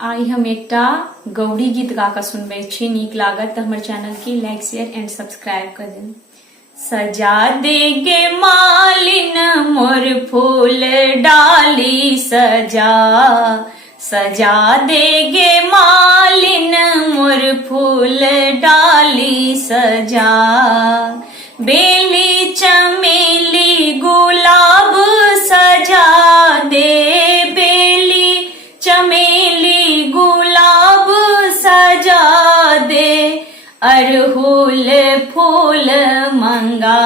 आई हम एकटा गौरी गीत गा कऽ सुनबै छी। नीक लागत तऽ हमर चैनल के लाइक शेयर एंड सब्सक्राइब कर दें। सजा देगे मालिन मोर फूल डाली सजा, सजा देगे मालिन मोर फूल डाली सजा। बेली चमेली गुलाब सजा दे, बेली चमेली गुलाब सजा दे। अरहुल फूल मंगा,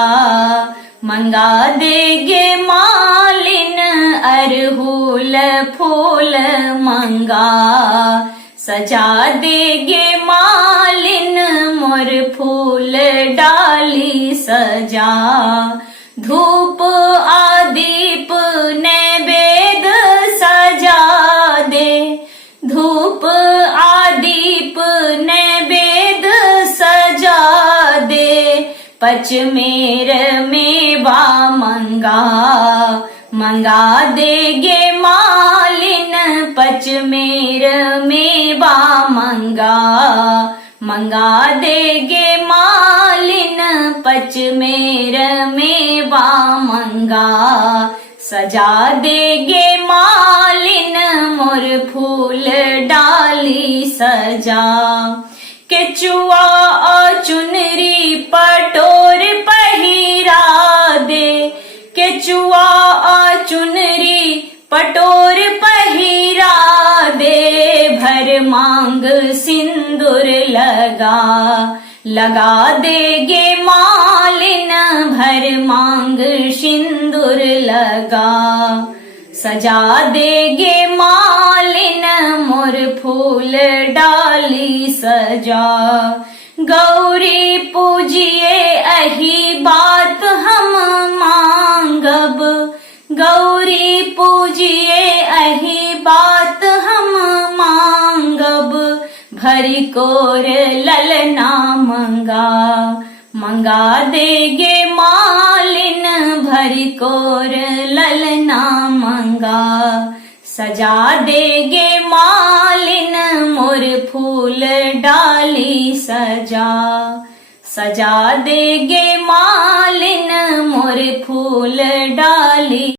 मंगा देगे मालिन अरहुल फूल मंगा। सजा देगे मालिन मोर फूल डाली सजा। धूप आदीप नैवेद्य सजा दे, धूप आदीप नैवेद्य सजा दे। पचमेर मेवा मंगा, मंगा देगे मालिन पचमेर मेवा मंगा। मंगा देगे मालिन पचमेर मेवा मंगा। सजा देगे मालिन मोर फूल डाली सजा। केचुआ चुनरी पटोर पहिरा दे, केचुआ चुनरी पटोर पहिरा दे। भर मांग सिंदूर लगा, लगा देगे मालिन भर मांग सिंदूर लगा। सजा देगे मालिन मोर फूल डाली सजा। गौरी पूजिए अही बात हम मांगब, गौरी पूजिए अही बात हम मांगब। भरी कोर ललना मंगा, मंगा देगे मालिन भरी कोर ललना मंगा। सजा देगे मालिन मोर फूल डाली सजा। सजा देगे मालिन मोर फूल डाली